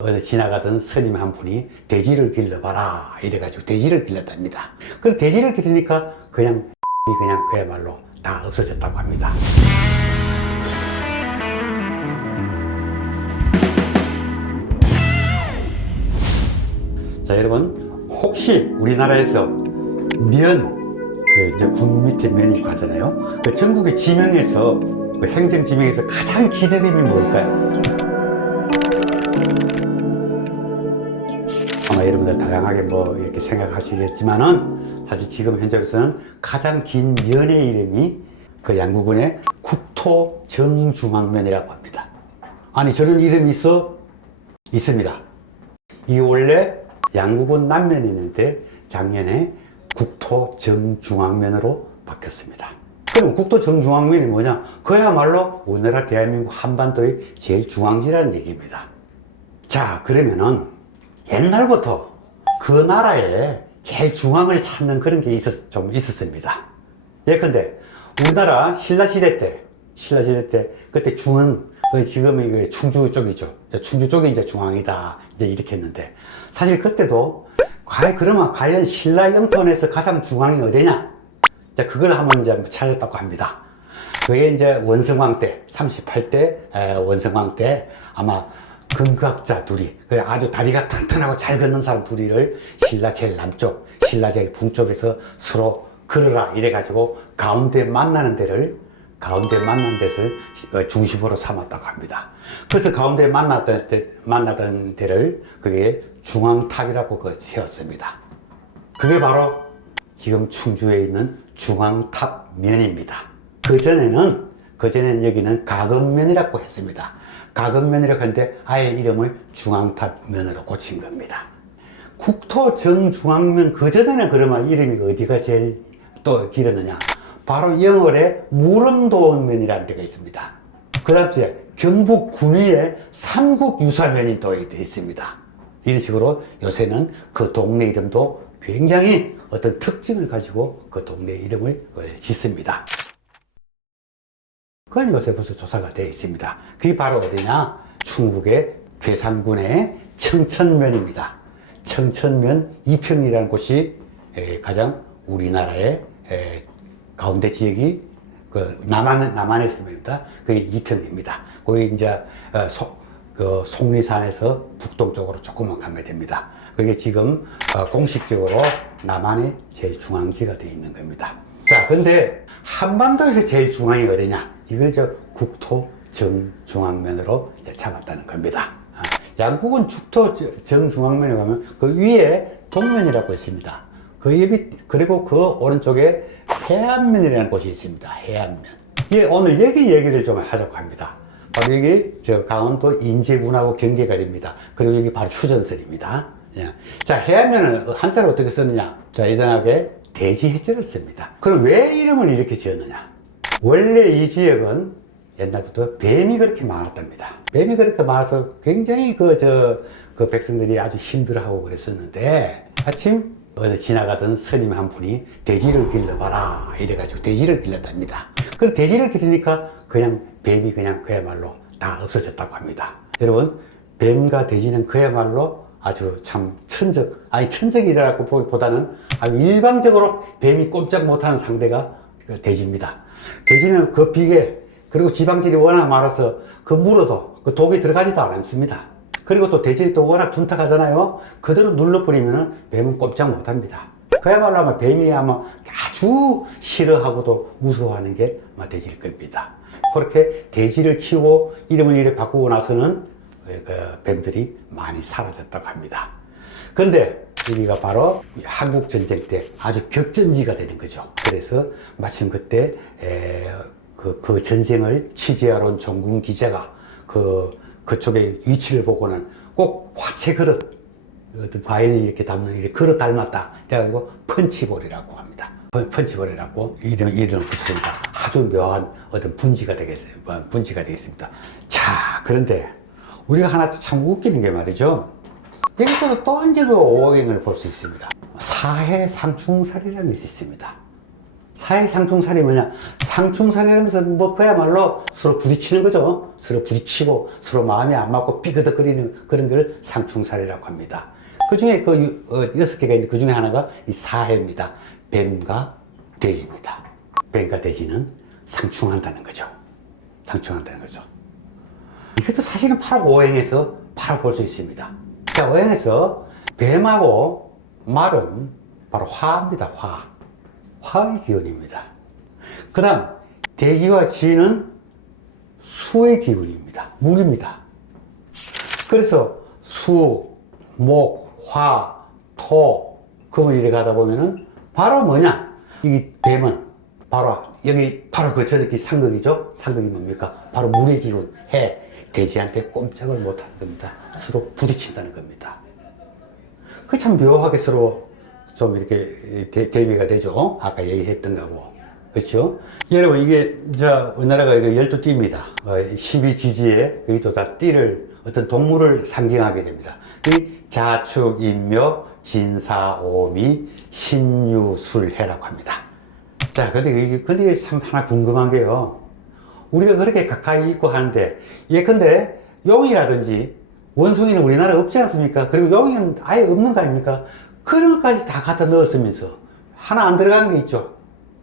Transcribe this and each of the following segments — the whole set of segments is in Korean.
어디 지나가던 스님 한 분이 돼지를 길러봐라 이래가지고 돼지를 길렀답니다. 그래서 돼지를 기르니까 그냥 그야말로 다 없어졌다고 합니다. 자, 여러분, 혹시 우리나라에서 이제 군 밑에 면이 가잖아요. 그 전국의 지명에서, 그 행정 지명에서 가장 긴 이름이 뭘까요? 아마 여러분들 다양하게 이렇게 생각하시겠지만은, 사실 지금 현재로서는 가장 긴 면의 이름이 그 양구군의 국토정중앙면이라고 합니다. 아니, 저런 이름이 있습니다. 이게 원래 양구군 남면이 있는데 작년에 국토정중앙면으로 바뀌었습니다. 그럼 국토정중앙면이 뭐냐? 그야말로 우리나라 대한민국 한반도의 제일 중앙지라는 얘기입니다. 자, 그러면은 옛날부터 그 나라에 제일 중앙을 찾는 그런 게 좀 있었습니다. 예컨대 우리나라 신라시대 때 그때 중은 지금이 충주 쪽이죠. 충주 쪽이 이제 중앙이다 이제 이렇게 했는데, 사실 그때도 과연 신라 영토에서 가장 중앙이 어디냐? 자, 그걸 한번 이제 찾았다고 합니다. 그게 이제 원성왕 때, 38대 원성왕 때 아마 근거학자 둘이, 아주 다리가 튼튼하고 잘 걷는 사람 둘이를 신라 제일 남쪽, 신라 제일 북쪽에서 서로 걸으라 이래가지고 가운데 만나는 데를 중심으로 삼았다고 합니다. 그래서 가운데 만나던 데를 그게 중앙탑이라고 세웠습니다. 그게 바로 지금 충주에 있는 중앙탑면입니다. 그전에는 여기는 가건면이라고 했습니다. 가건면이라고 하는데 아예 이름을 중앙탑면으로 고친 겁니다. 국토정중앙면, 그전에는 그러면 이름이 어디가 제일 또 길었느냐? 바로 영월에 무릉도원면이라는 데가 있습니다. 그 다음에 경북 군위에 삼국유사면이 또 있습니다. 이런 식으로 요새는 그 동네 이름도 굉장히 어떤 특징을 가지고 그 동네 이름을 짓습니다. 그건 요새 벌써 조사가 되어 있습니다. 그게 바로 어디냐? 충북의 괴산군의 청천면입니다. 청천면 이평이라는 곳이 가장 우리나라의 가운데 지역이 그 남한에 있습니다. 그게 이평입니다. 거기 이제 속리산에서 북동쪽으로 조금만 가면 됩니다. 그게 지금 공식적으로 남한의 제일 중앙지가 되어 있는 겁니다. 자, 근데 한반도에서 제일 중앙이 어디냐? 이걸 국토정중앙면으로 잡았다는 겁니다. 양국은 국토정중앙면에 가면 그 위에 동면이라고 있습니다. 그리고 그 오른쪽에 해안면이라는 곳이 있습니다. 해안면. 오늘 여기 얘기를 좀 하자고 합니다. 바로 여기 강원도 인제군하고 경계가 됩니다. 그리고 여기 바로 휴전선입니다. 자, 해안면을 한자로 어떻게 썼느냐? 자, 예전하게 대지해저를 씁니다. 그럼 왜 이름을 이렇게 지었느냐? 원래 이 지역은 옛날부터 뱀이 그렇게 많았답니다. 뱀이 그렇게 많아서 굉장히 그 백성들이 아주 힘들어하고 그랬었는데, 아침 어디 지나가던 스님 한 분이 돼지를 길러봐라 이래가지고 돼지를 길렀답니다. 그래서 돼지를 기르니까 뱀이 그야말로 다 없어졌다고 합니다. 여러분, 뱀과 돼지는 그야말로 아주 참 천적이라고 보기보다는 아주 일방적으로 뱀이 꼼짝 못하는 상대가 돼지입니다. 돼지는 그 비계, 그리고 지방질이 워낙 많아서 그 물어도 그 독이 들어가지도 않습니다. 그리고 또 돼지는 또 워낙 둔탁하잖아요. 그대로 눌러버리면 뱀은 꼼짝 못합니다. 그야말로 아마 뱀이 아주 싫어하고도 무서워하는 게 아마 돼지일 겁니다. 그렇게 돼지를 키우고 이름을 이렇게 바꾸고 나서는 뱀들이 많이 사라졌다고 합니다. 그런데 여기가 바로 한국전쟁 때 아주 격전지가 되는 거죠. 그래서 마침 그때 그 전쟁을 취재하러 온 전군 기자가 그쪽의 위치를 보고는 꼭 화채 그릇, 어떤 과일 이렇게 담는 이렇게 그릇 닮았다. 그래가지고 펀치볼이라고 합니다. 펀치볼이라고 이름을 붙였습니다. 아주 묘한 어떤 분지가 되겠습니다. 자, 그런데 우리가 하나 참 웃기는 게 말이죠. 여기서 또 한 개 오행을 볼 수 있습니다. 사해상충살이라는 것이 있습니다. 사의 상충살이 뭐냐? 상충살이라면서 뭐 그야말로 서로 부딪히는 거죠. 서로 부딪히고 서로 마음이 안 맞고 삐그덕거리는 그런 걸 상충살이라고 합니다. 그 중에 그 6개가 있는데 그 중에 하나가 이 사해입니다. 뱀과 돼지입니다. 뱀과 돼지는 상충한다는 거죠. 상충한다는 거죠. 이것도 사실은 바로 오행에서 바로 볼 수 있습니다. 자, 오행에서 뱀하고 말은 바로 화입니다. 화의 기운입니다. 그 다음 돼지와 쥐는 수의 기운입니다. 물입니다. 그래서 수, 목, 화, 토, 금을 이래 가다 보면은 바로 뭐냐? 이 뱀은 바로 여기 바로 그 저렇게 상극이죠. 상극이 뭡니까? 바로 물의 기운, 해. 돼지한테 꼼짝을 못하는 겁니다. 서로 부딪힌다는 겁니다. 그 참 묘하게 서로 좀 이렇게 대비가 되죠. 아까 얘기했던 거고. 그렇죠? 여러분, 이게, 우리나라가 이거 12띠입니다. 12지지에, 여기도 다 띠를, 어떤 동물을 상징하게 됩니다. 이 자축, 인묘, 진사, 오미, 신유, 술해라고 합니다. 자, 근데 참 하나 궁금한 게요. 우리가 그렇게 가까이 있고 하는데, 예컨대 용이라든지 원숭이는 우리나라에 없지 않습니까? 그리고 용이는 아예 없는 거 아닙니까? 그런 것까지 다 갖다 넣었으면서 하나 안 들어간 게 있죠.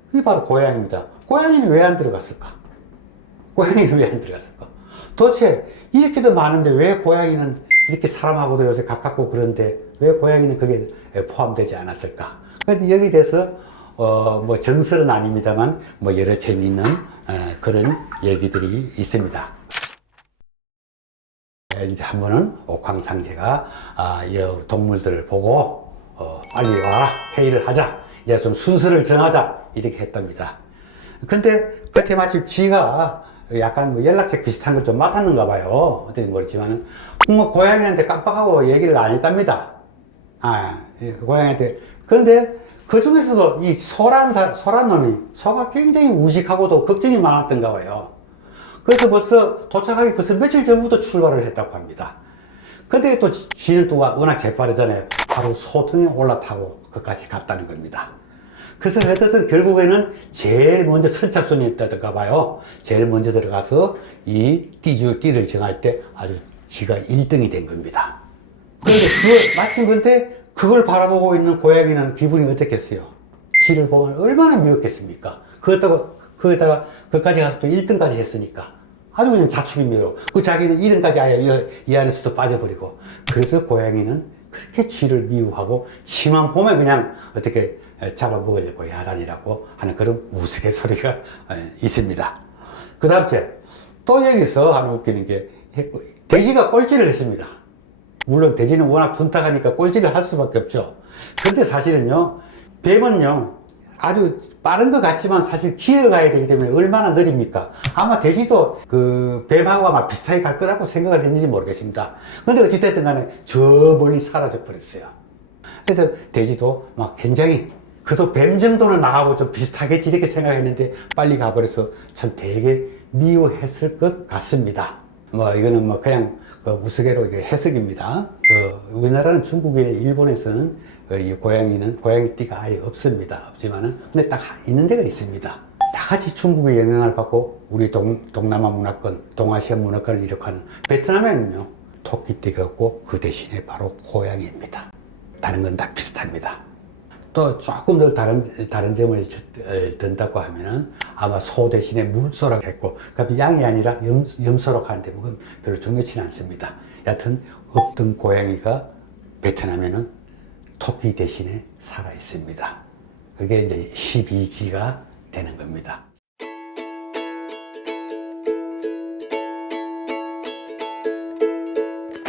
그게 바로 고양이입니다. 고양이는 왜 안 들어갔을까? 고양이는 왜 안 들어갔을까? 도대체 이렇게도 많은데 왜 고양이는 이렇게 사람하고도 요새 가깝고 그런데 왜 고양이는 그게 포함되지 않았을까? 근데 여기 대해서 뭐 정설은 아닙니다만 뭐 여러 재미있는 그런 얘기들이 있습니다. 이제 한 번은 옥황상제가 이 동물들을 보고 빨리 와라, 회의를 하자, 이제 좀 순서를 정하자 이렇게 했답니다. 근데 그때 마침 쥐가 약간 뭐 연락책 비슷한 걸 좀 맡았는가 봐요. 어떻게 모르지만은 뭐 고양이한테 깜빡하고 얘기를 안 했답니다. 고양이한테. 그런데 그 중에서도 이 소란 놈이 소가 굉장히 우식하고도 걱정이 많았던가 봐요. 그래서 도착하기 벌써 며칠 전부터 출발을 했다고 합니다. 근데 또 쥐는 또 워낙 재빠르잖아요. 바로 소등에 올라타고 거기까지 갔다는 겁니다. 그래서 어쨌든 결국에는 제일 먼저 선착순이었다던가 봐요. 제일 먼저 들어가서 이 띠를 정할 때 아주 쥐가 1등이 된 겁니다. 그런데 마침 근데 그걸 바라보고 있는 고양이는 기분이 어떻겠어요? 쥐를 보면 얼마나 미웠겠습니까? 거기다가 그까지 가서 또 1등까지 했으니까 아주 그냥 자축인묘로 그 자기는 1등까지 아예 이 안에서도 빠져버리고, 그래서 고양이는 그렇게 쥐를 미워하고 쥐만 보면 그냥 어떻게 잡아먹으려고 야단이라고 하는 그런 우스갯소리가 있습니다. 그 다음 또 여기서 하나 웃기는 게 돼지가 꼴찌를 했습니다. 물론 돼지는 워낙 둔탁하니까 꼴찌를 할 수밖에 없죠. 근데 사실은요, 뱀은요 아주 빠른 것 같지만 사실 기어가야 되기 때문에 얼마나 느립니까? 아마 돼지도 그 뱀하고 아마 비슷하게 갈 거라고 생각을 했는지 모르겠습니다. 근데 어찌됐든 간에 저 멀리 사라져 버렸어요. 그래서 돼지도 막 굉장히 그도 뱀 정도는 나하고 좀 비슷하겠지 이렇게 생각했는데 빨리 가버려서 참 되게 미워했을 것 같습니다. 뭐 이거는 뭐 그냥 우스개로 해석입니다. 우리나라는 중국에 일본에서는 이 고양이띠가 아예 없지만은 근데 딱 있는 데가 있습니다. 다 같이 중국의 영향을 받고 우리 동남아 문화권, 동아시아 문화권을 이룩하는 베트남에는요 토끼띠가 없고 그 대신에 바로 고양이입니다. 다른 건 다 비슷합니다. 또 조금 더 다른 점을 든다고 하면은 아마 소 대신에 물소라고 했고, 그러니까 양이 아니라 염소라고 하는데 그건 별로 중요치는 않습니다. 여하튼 없던 고양이가 베트남에는 토끼 대신에 살아 있습니다. 그게 이제 12지가 되는 겁니다.